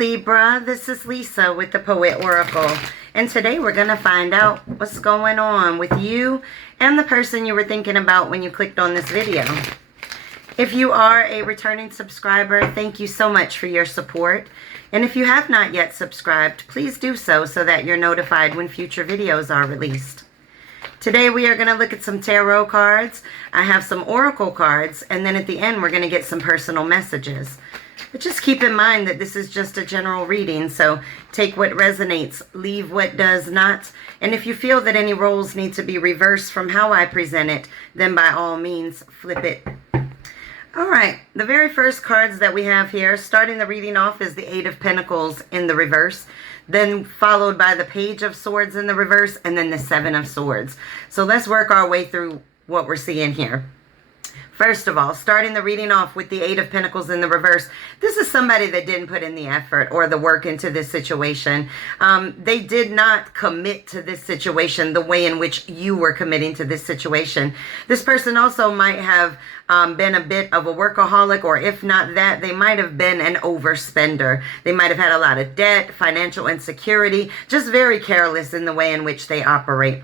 Libra, this is Lisa with the Poet Oracle, and today we're going to find out what's going on with you and the person you were thinking about when you clicked on this video. If you are a returning subscriber, thank you so much for your support, and if you have not yet subscribed, please do so that you're notified when future videos are released. Today we are going to look at some tarot cards. I have some oracle cards, and then at the end we're going to get some personal messages. But just keep in mind that this is just a general reading, so take what resonates, leave what does not. And if you feel that any roles need to be reversed from how I present it, then by all means, flip it. All right, the very first cards that we have here, starting the reading off, is the Eight of Pentacles in the reverse, then followed by the Page of Swords in the reverse, and then the Seven of Swords. So let's work our way through what we're seeing here. First of all, starting the reading off with the Eight of Pentacles in the reverse, this is somebody that didn't put in the effort or the work into this situation. They did not commit to this situation the way in which you were committing to this situation. This person also might have been a bit of a workaholic, or if not that, they might have been an overspender. They might have had a lot of debt, financial insecurity, just very careless in the way in which they operate.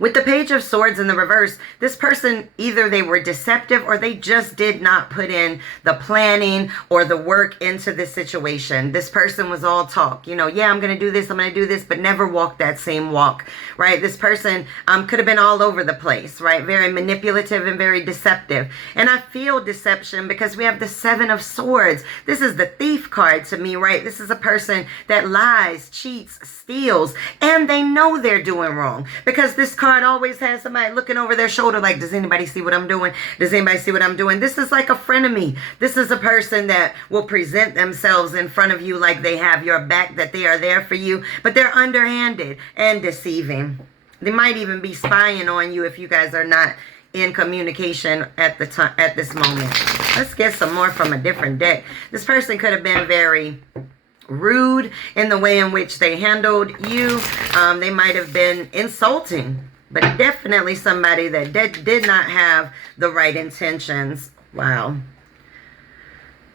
With the Page of Swords in the reverse, this person, either they were deceptive or they just did not put in the planning or the work into this situation. This person was all talk. You know, yeah, I'm going to do this, I'm going to do this, but never walk that same walk, right? This person could have been all over the place, right? Very manipulative and very deceptive. And I feel deception because we have the Seven of Swords. This is the thief card to me, right? This is a person that lies, cheats, steals, and they know they're doing wrong, because this card always has somebody looking over their shoulder like, does anybody see what I'm doing? Does anybody see what I'm doing? This is like a frenemy. This is a person that will present themselves in front of you like they have your back, that they are there for you, but they're underhanded and deceiving. They might even be spying on you if you guys are not in communication at this moment. Let's get some more from a different deck. This person could have been very rude in the way in which they handled you. They might have been insulting, but definitely somebody that did not have the right intentions. Wow.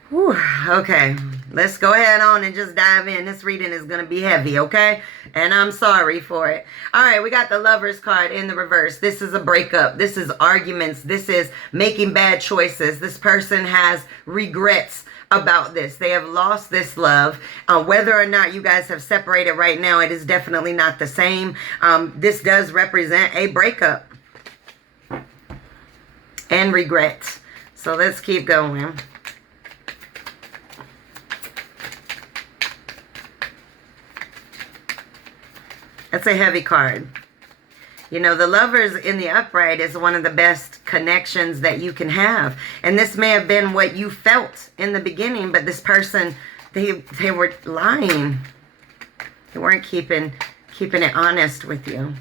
Whew. Okay, let's go ahead on and just dive in. This reading is going to be heavy, okay? And I'm sorry for it. All right, we got the Lovers card in the reverse. This is a breakup. This is arguments. This is making bad choices. This person has regrets about this. They have lost this love. Whether or not you guys have separated right now, it is definitely not the same. This does represent a breakup and regret. So let's keep going. That's a heavy card. You know, the Lovers in the upright is one of the best connections that you can have. And this may have been what you felt in the beginning, but this person, they were lying. They weren't keeping it honest with you.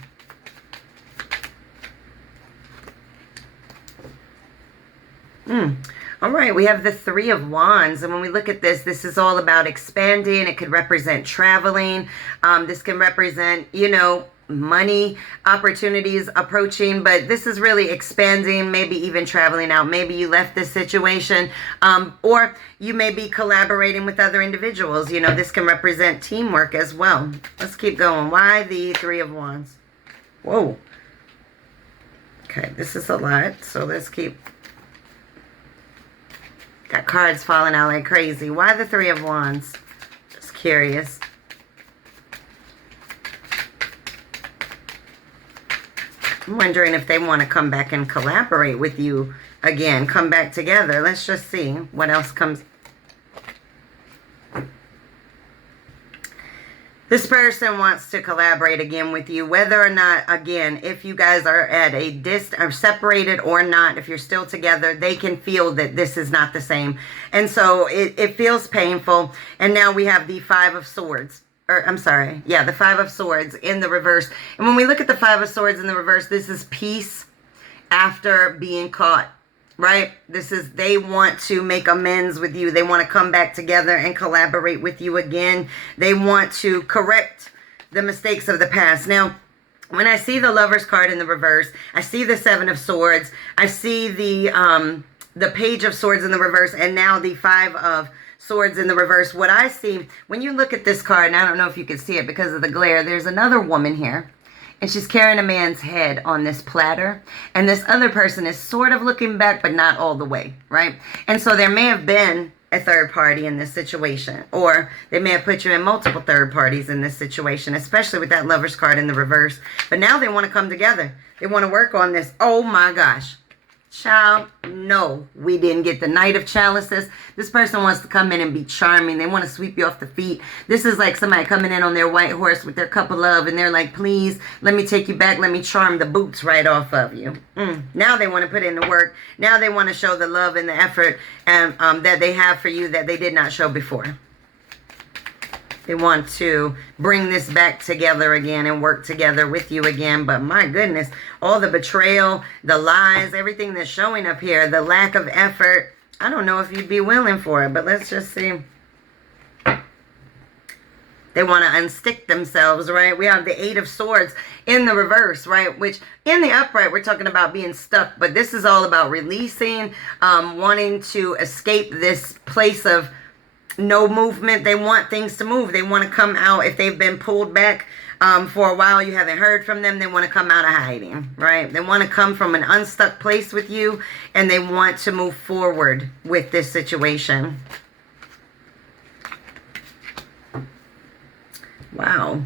All right, we have the Three of Wands, and when we look at this, this is all about expanding. It could represent traveling. This can represent, you know, money opportunities approaching, but this is really expanding, maybe even traveling out. Maybe you left this situation, or you may be collaborating with other individuals. You know, this can represent teamwork as well. Let's keep going. Why the Three of Wands? Whoa. Okay, this is a lot, so let's keep... Got cards falling out like crazy. Why the Three of Wands? Just curious. I'm wondering if they want to come back and collaborate with you again. Come back together. Let's just see what else comes. This person wants to collaborate again with you, whether or not, again, if you guys are at a are separated or not, if you're still together, they can feel that this is not the same. And so it feels painful. And now we have the Five of Swords. Or, I'm sorry. Yeah, the Five of Swords in the reverse. And when we look at the Five of Swords in the reverse, this is peace after being caught. Right? This is, they want to make amends with you. They want to come back together and collaborate with you again. They want to correct the mistakes of the past. Now, when I see the Lovers card in the reverse, I see the Seven of Swords. I see the Page of Swords in the reverse, and now the Five of Swords in the reverse. What I see, when you look at this card, and I don't know if you can see it because of the glare, there's another woman here. And she's carrying a man's head on this platter. And this other person is sort of looking back, but not all the way, right? And so there may have been a third party in this situation. Or they may have put you in multiple third parties in this situation, especially with that Lover's card in the reverse. But now they want to come together. They want to work on this. Oh my gosh. Child, no, we didn't get the Knight of Chalices. This person wants to come in and be charming. They want to sweep you off the feet. This is like somebody coming in on their white horse with their cup of love, and they're like, please, let me take you back. Let me charm the boots right off of you. Now they want to put in the work. Now they want to show the love and the effort that they have for you that they did not show before. They want to bring this back together again and work together with you again. But my goodness, all the betrayal, the lies, everything that's showing up here, the lack of effort. I don't know if you'd be willing for it, but let's just see. They want to unstick themselves, right? We have the Eight of Swords in the reverse, right? Which in the upright, we're talking about being stuck. But this is all about releasing, wanting to escape this place of no movement. They want things to move. They want to come out. If they've been pulled back for a while, you haven't heard from them, they want to come out of hiding, right? They want to come from an unstuck place with you, and they want to move forward with this situation. Wow.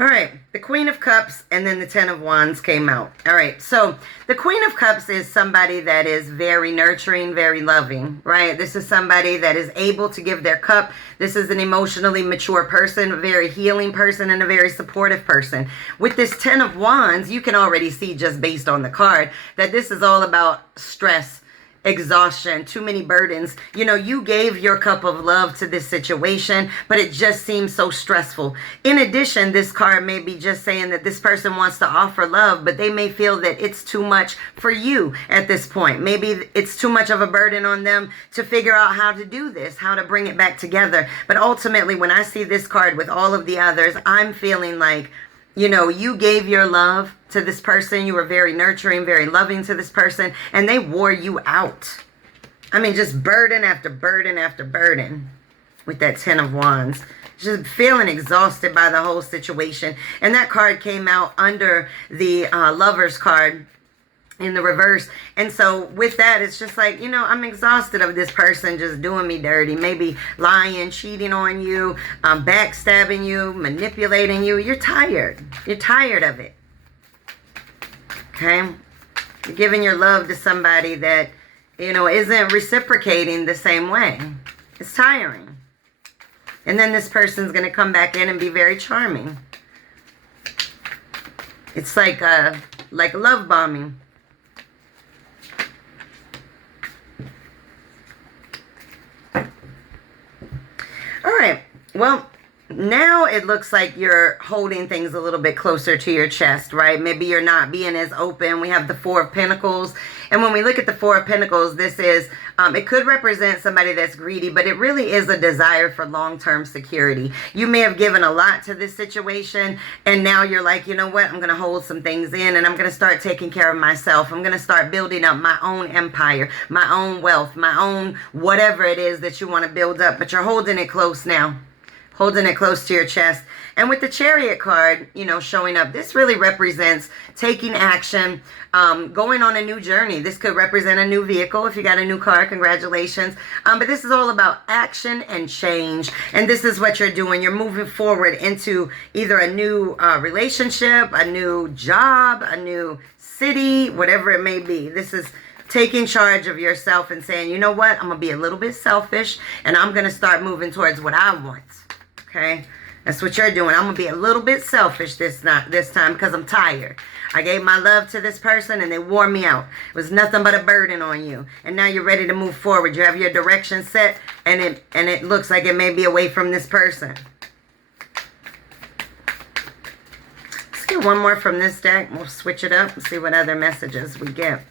All right, the Queen of Cups and then the Ten of Wands came out. All right, so the Queen of Cups is somebody that is very nurturing, very loving, right? This is somebody that is able to give their cup. This is an emotionally mature person, a very healing person, and a very supportive person. With this Ten of Wands, you can already see just based on the card that this is all about stress, exhaustion, too many burdens. You know, you gave your cup of love to this situation, but it just seems so stressful. In addition, this card may be just saying that this person wants to offer love, but they may feel that it's too much for you at this point. Maybe it's too much of a burden on them to figure out how to do this, how to bring it back together. But ultimately, when I see this card with all of the others, I'm feeling like, you know, you gave your love to this person. You were very nurturing, very loving to this person, and they wore you out. I mean, just burden after burden after burden with that Ten of Wands. Just feeling exhausted by the whole situation. And that card came out under the Lover's card in the reverse. And so with that, it's just like, you know, I'm exhausted of this person just doing me dirty, maybe lying, cheating on you, backstabbing you, manipulating you. You're tired. You're tired of it. Okay? You're giving your love to somebody that, you know, isn't reciprocating the same way. It's tiring. And then this person's going to come back in and be very charming. It's like love bombing. All right, well, now it looks like you're holding things a little bit closer to your chest, right? Maybe you're not being as open. We have the Four of Pentacles. And when we look at the Four of Pentacles, this is, it could represent somebody that's greedy, but it really is a desire for long-term security. You may have given a lot to this situation, and now you're like, you know what? I'm going to hold some things in, and I'm going to start taking care of myself. I'm going to start building up my own empire, my own wealth, my own whatever it is that you want to build up, but you're holding it close now. Holding it close to your chest. And with the Chariot card, you know, showing up, this really represents taking action, going on a new journey. This could represent a new vehicle. If you got a new car, congratulations. But this is all about action and change. And this is what you're doing. You're moving forward into either a new relationship, a new job, a new city, whatever it may be. This is taking charge of yourself and saying, you know what, I'm going to be a little bit selfish, and I'm going to start moving towards what I want. Okay, that's what you're doing. I'm going to be a little bit selfish this time because I'm tired. I gave my love to this person and they wore me out. It was nothing but a burden on you. And now you're ready to move forward. You have your direction set, and it looks like it may be away from this person. Let's get one more from this deck. We'll switch it up and see what other messages we get.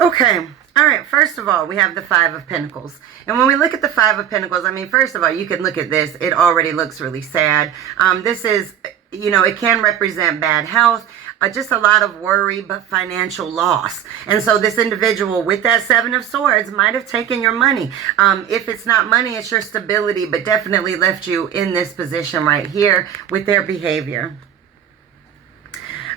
Okay, All right, first of all, we have the Five of Pentacles. And when we look at the Five of Pentacles, I mean, first of all, you can look at this. It already looks really sad. This is, you know, it can represent bad health, just a lot of worry, but financial loss. And so this individual with that Seven of Swords might have taken your money. If it's not money, it's your stability, but definitely left you in this position right here with their behavior.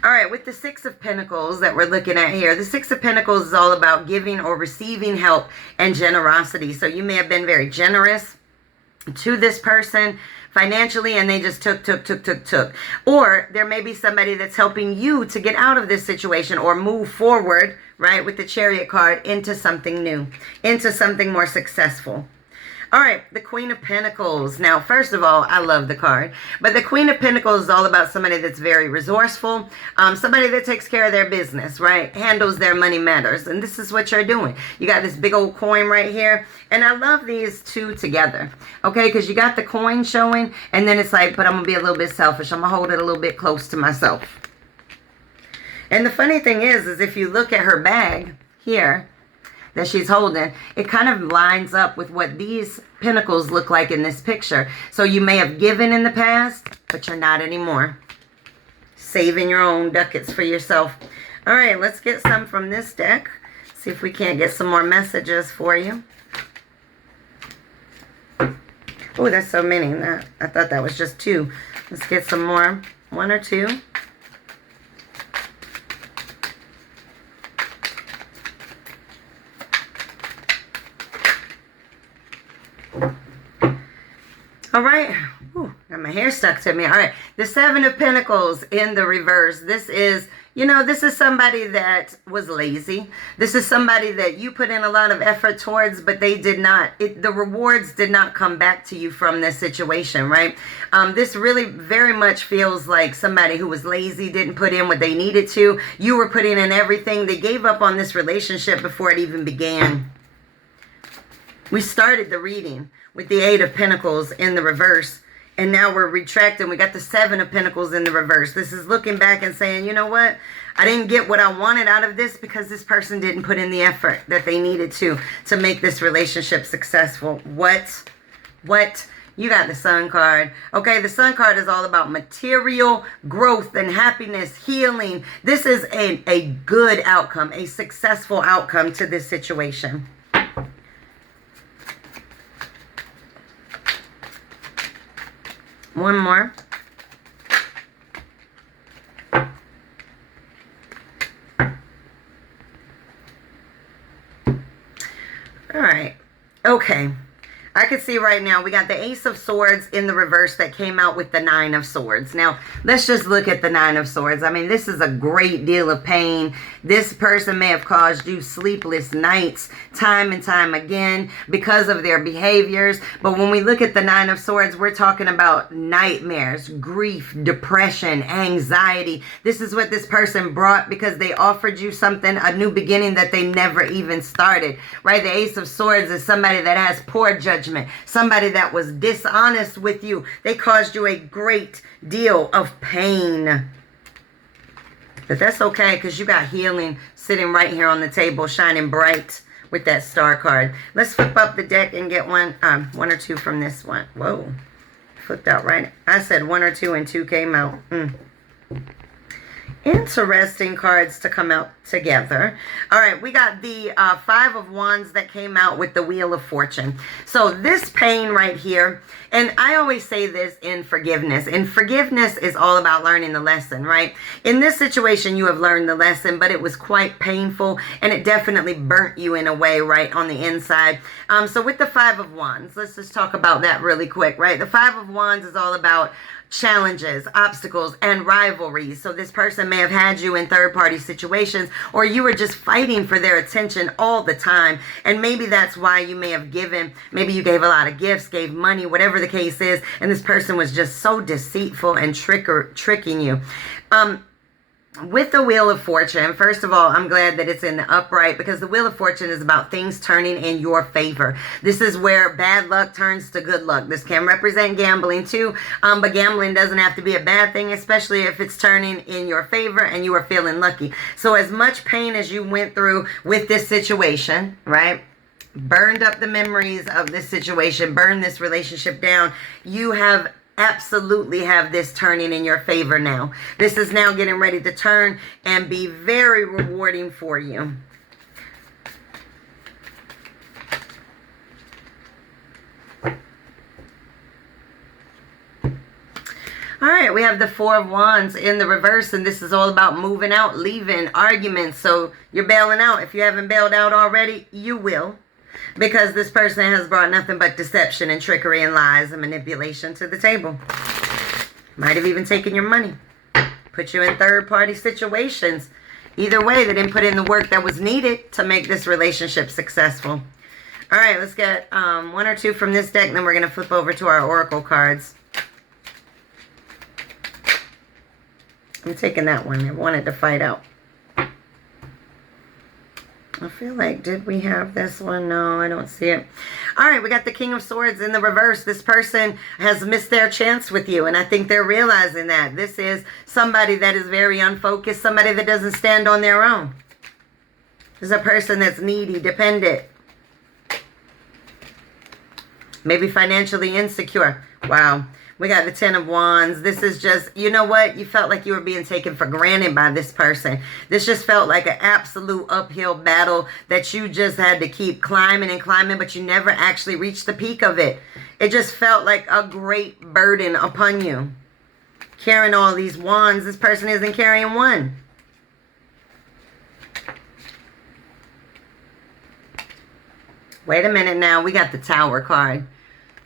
All right, with the Six of Pentacles that we're looking at here, the Six of Pentacles is all about giving or receiving help and generosity. So you may have been very generous to this person financially, and they just took. Or there may be somebody that's helping you to get out of this situation or move forward, right, with the Chariot card into something new, into something more successful. All right, the Queen of Pentacles. Now, first of all, I love the card. But the Queen of Pentacles is all about somebody that's very resourceful. Somebody that takes care of their business, right? Handles their money matters. And this is what you're doing. You got this big old coin right here. And I love these two together. Okay, because you got the coin showing. And then it's like, but I'm going to be a little bit selfish. I'm going to hold it a little bit close to myself. And the funny thing is if you look at her bag here, that she's holding, it kind of lines up with what these pentacles look like in this picture. So you may have given in the past, but you're not anymore. Saving your own ducats for yourself. All right, let's get some from this deck. See if we can't get some more messages for you. Oh, that's so many. I thought that was just two. Let's get some more. One or two. All right. Ooh, got my hair stuck to me. All right. The Seven of Pentacles in the reverse. This is, you know, this is somebody that was lazy. This is somebody that you put in a lot of effort towards, but they did not. The rewards did not come back to you from this situation, right? This really very much feels like somebody who was lazy, didn't put in what they needed to. You were putting in everything. They gave up on this relationship before it even began. We started the reading with the Eight of Pentacles in the reverse, and now we're retracting. We got the Seven of Pentacles in the reverse. This is looking back and saying, you know what? I didn't get what I wanted out of this because this person didn't put in the effort that they needed to make this relationship successful. What? You got the Sun card. Okay, the Sun card is all about material growth and happiness, healing. This is a good outcome, a successful outcome to this situation. One more. All right. Okay. I can see right now we got the Ace of Swords in the reverse that came out with the Nine of Swords. Now, let's just look at the Nine of Swords. I mean, this is a great deal of pain. This person may have caused you sleepless nights time and time again because of their behaviors. But when we look at the Nine of Swords, we're talking about nightmares, grief, depression, anxiety. This is what this person brought because they offered you something, a new beginning that they never even started, right? The Ace of Swords is somebody that has poor judgment. Somebody that was dishonest with you. They caused you a great deal of pain. But that's okay because you got healing sitting right here on the table, shining bright with that Star card. Let's flip up the deck and get one or two from this one. Whoa. Flipped out right. I said one or two and two came out. Interesting cards to come out together. All right, we got the Five of Wands that came out with the Wheel of Fortune. So this pain right here, and I always say this in forgiveness. And forgiveness is all about learning the lesson, right? In this situation, you have learned the lesson, but it was quite painful, and it definitely burnt you in a way right on the inside. So with the Five of Wands, let's just talk about that really quick, right? The Five of Wands is all about challenges, obstacles, and rivalries. So this person may have had you in third-party situations, or you were just fighting for their attention all the time. And maybe that's why you may have given, maybe you gave a lot of gifts, gave money, whatever the case is, and this person was just so deceitful and tricking you. with the Wheel of Fortune, first of all, I'm glad that it's in the upright, because the Wheel of Fortune is about things turning in your favor. This is where bad luck turns to good luck. This can represent gambling too, but gambling doesn't have to be a bad thing, especially if it's turning in your favor and you are feeling lucky. So as much pain as you went through with this situation, right? Burned up the memories of this situation, burned this relationship down, you have absolutely have this turning in your favor now. This is now getting ready to turn and be very rewarding for you. All right, we have the Four of Wands in the reverse, and this is all about moving out, leaving, arguments. So you're bailing out. If you haven't bailed out already, you will. Because this person has brought nothing but deception and trickery and lies and manipulation to the table. Might have even taken your money. Put you in third-party situations. Either way, they didn't put in the work that was needed to make this relationship successful. All right, let's get one or two from this deck, and then we're going to flip over to our oracle cards. I'm taking that one. I wanted to fight out. I feel like, did we have this one? No, I don't see it. All right, we got the King of Swords in the reverse. This person has missed their chance with you, and I think they're realizing that. This is somebody that is very unfocused, somebody that doesn't stand on their own. This is a person that's needy, dependent. Maybe financially insecure. Wow. We got the Ten of Wands. This is just, you know what? You felt like you were being taken for granted by this person. This just felt like an absolute uphill battle that you just had to keep climbing and climbing, but you never actually reached the peak of it. It just felt like a great burden upon you. Carrying all these wands. This person isn't carrying one. Wait a minute now. We got the Tower card.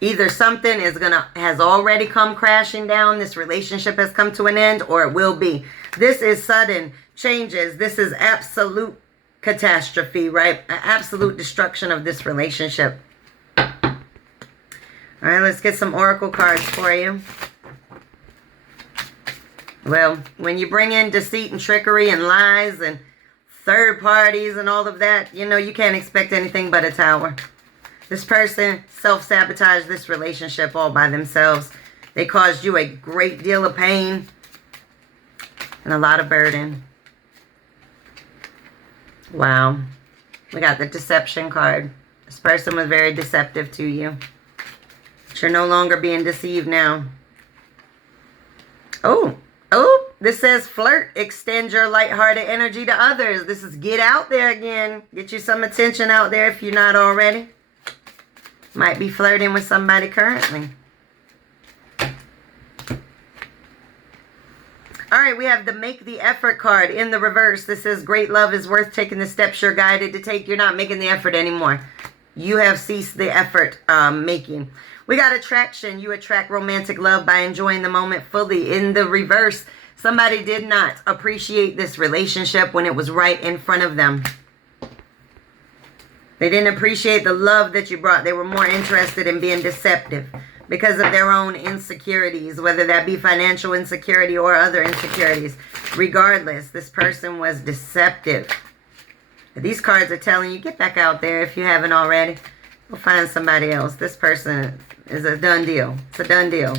Either something has already come crashing down, this relationship has come to an end, or it will be. This is sudden changes. This is absolute catastrophe, right? Absolute destruction of this relationship. All right, let's get some oracle cards for you. Well, when you bring in deceit and trickery and lies and third parties and all of that, you know, you can't expect anything but a Tower. This person self-sabotaged this relationship all by themselves. They caused you a great deal of pain and a lot of burden. Wow. We got the Deception card. This person was very deceptive to you. But you're no longer being deceived now. Oh, this says flirt. Extend your lighthearted energy to others. This is get out there again. Get you some attention out there if you're not already. Might be flirting with somebody currently. All right, we have the Make the Effort card in the reverse. This says great love is worth taking the steps you're guided to take. You're not making the effort anymore. You have ceased the effort making. We got attraction. You attract romantic love by enjoying the moment fully. In the reverse, somebody did not appreciate this relationship when it was right in front of them. They didn't appreciate the love that you brought. They were more interested in being deceptive because of their own insecurities, whether that be financial insecurity or other insecurities. Regardless, this person was deceptive. These cards are telling you, get back out there if you haven't already. Go find somebody else. This person is a done deal. It's a done deal.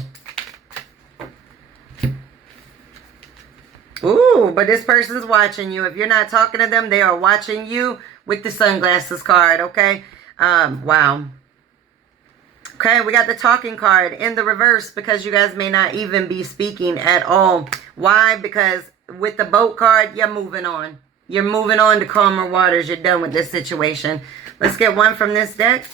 Ooh, but this person's watching you. If you're not talking to them, they are watching you with the sunglasses card, okay? Wow. Okay, we got the Talking card in the reverse because you guys may not even be speaking at all. Why? Because with the Boat card, you're moving on. You're moving on to calmer waters. You're done with this situation. Let's get one from this deck.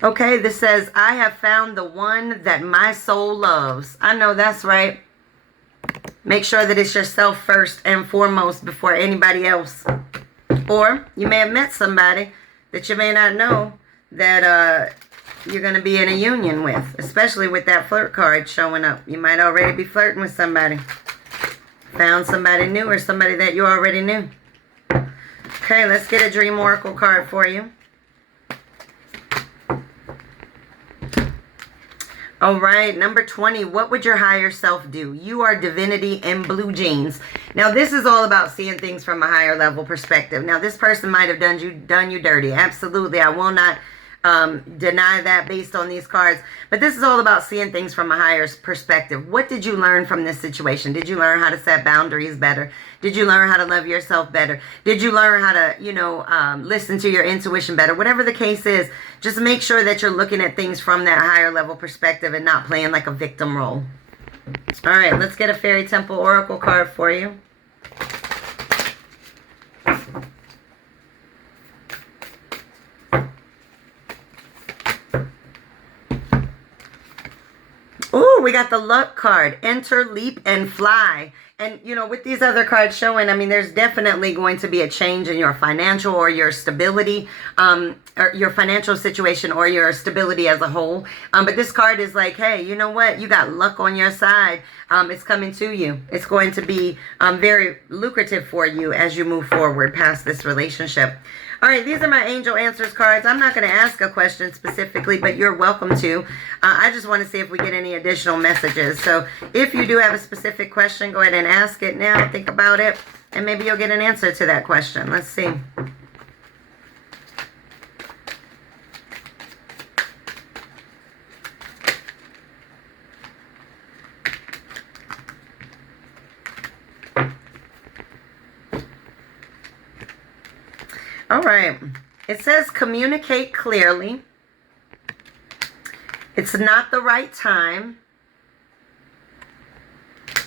Okay, this says, I have found the one that my soul loves. I know that's right. Make sure that it's yourself first and foremost before anybody else. Or you may have met somebody that you may not know that you're going to be in a union with. Especially with that flirt card showing up. You might already be flirting with somebody. Found somebody new or somebody that you already knew. Okay, let's get a Dream Oracle card for you. All right, number 20, what would your higher self do? You are divinity in blue jeans. Now, this is all about seeing things from a higher level perspective. Now, this person might have done you dirty. Absolutely. I will not deny that based on these cards. But this is all about seeing things from a higher perspective. What did you learn from this situation? Did you learn how to set boundaries better? Did you learn how to love yourself better? Did you learn how to, listen to your intuition better? Whatever the case is, just make sure that you're looking at things from that higher level perspective and not playing like a victim role. All right, let's get a Fairy Temple Oracle card for you. Ooh, we got the luck card. Enter, leap, and fly. And, with these other cards showing, there's definitely going to be a change in your financial or your stability, or your financial situation or your stability as a whole. But this card is like, hey, you know what? You got luck on your side. It's coming to you. It's going to be very lucrative for you as you move forward past this relationship. All right, these are my angel answers cards. I'm not going to ask a question specifically, but you're welcome to. I just want to see if we get any additional messages. So if you do have a specific question, go ahead and ask it now. Think about it, and maybe you'll get an answer to that question. Let's see. All right. It says communicate clearly. It's not the right time.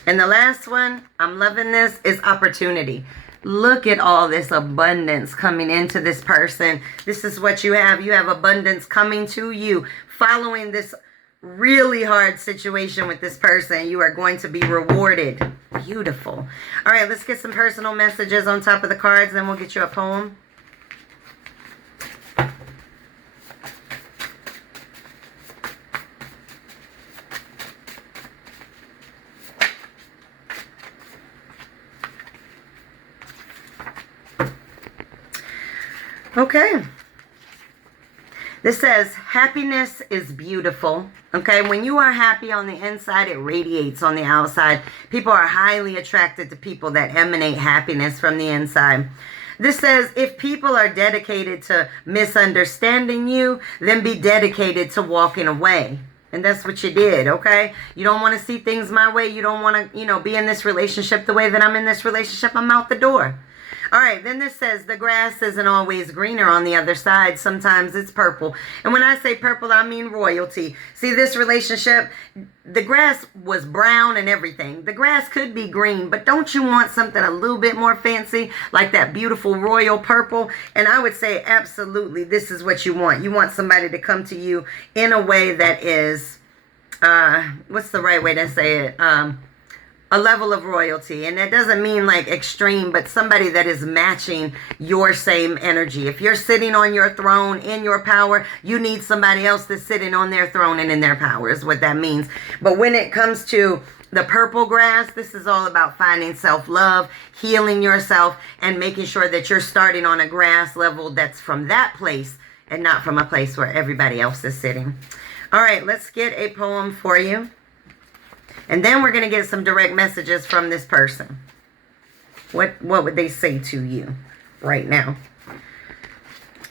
And the last one, I'm loving this, is opportunity. Look at all this abundance coming into this person. This is what you have. You have abundance coming to you following this really hard situation with this person. You are going to be rewarded. Beautiful. All right, let's get some personal messages on top of the cards, then we'll get you a poem. Okay. This says, happiness is beautiful. Okay, when you are happy on the inside, it radiates on the outside. People are highly attracted to people that emanate happiness from the inside. This says, if people are dedicated to misunderstanding you, then be dedicated to walking away. And that's what you did, okay? You don't want to see things my way. You don't want to, be in this relationship the way that I'm in this relationship. I'm out the door. All right, then this says the grass isn't always greener on the other side. Sometimes it's purple. And when I say purple, I mean royalty. See, this relationship, the grass was brown and everything. The grass could be green, but don't you want something a little bit more fancy, like that beautiful royal purple? And I would say absolutely this is what you want. You want somebody to come to you in a way that is, what's the right way to say it? A level of royalty. And that doesn't mean like extreme, but somebody that is matching your same energy. If you're sitting on your throne in your power, you need somebody else that's sitting on their throne and in their power is what that means. But when it comes to the purple grass, this is all about finding self-love, healing yourself, and making sure that you're starting on a grass level that's from that place and not from a place where everybody else is sitting. All right, let's get a poem for you. And then we're going to get some direct messages from this person. What would they say to you right now?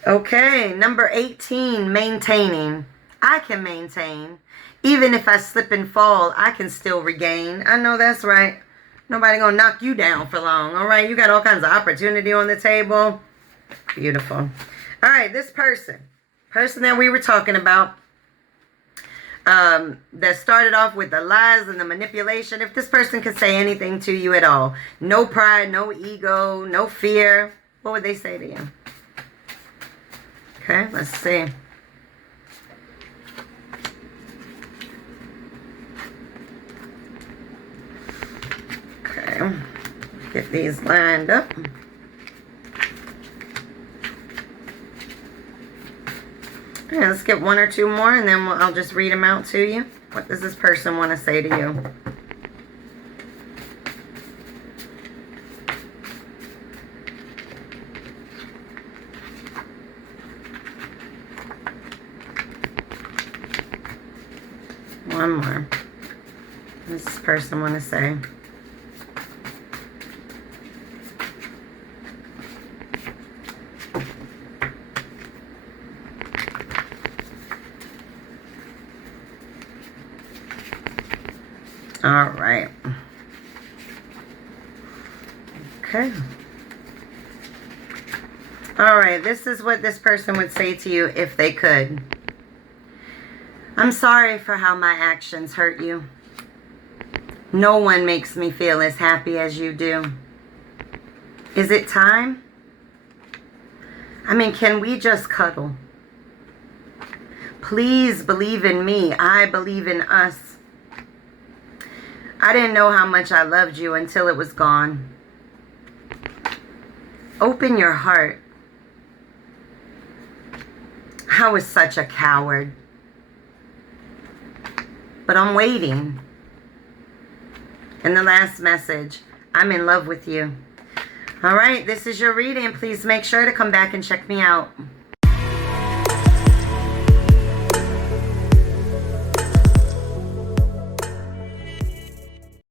Okay, number 18, maintaining. I can maintain. Even if I slip and fall, I can still regain. I know that's right. Nobody going to knock you down for long, all right? You got all kinds of opportunity on the table. Beautiful. All right, this person that we were talking about, that started off with the lies and the manipulation. If this person could say anything to you at all, no pride, no ego, no fear, what would they say to you? Okay, let's see. Okay, get these lined up. Yeah, let's get one or two more, and then I'll just read them out to you. What does this person want to say to you? one more. What does this person want to say? All right. Okay. All right. This is what this person would say to you if they could. I'm sorry for how my actions hurt you. No one makes me feel as happy as you do. Is it time? I mean, can we just cuddle? Please believe in me. I believe in us. I didn't know how much I loved you until it was gone. Open your heart. I was such a coward. But I'm waiting. And the last message, I'm in love with you. All right, this is your reading. Please make sure to come back and check me out.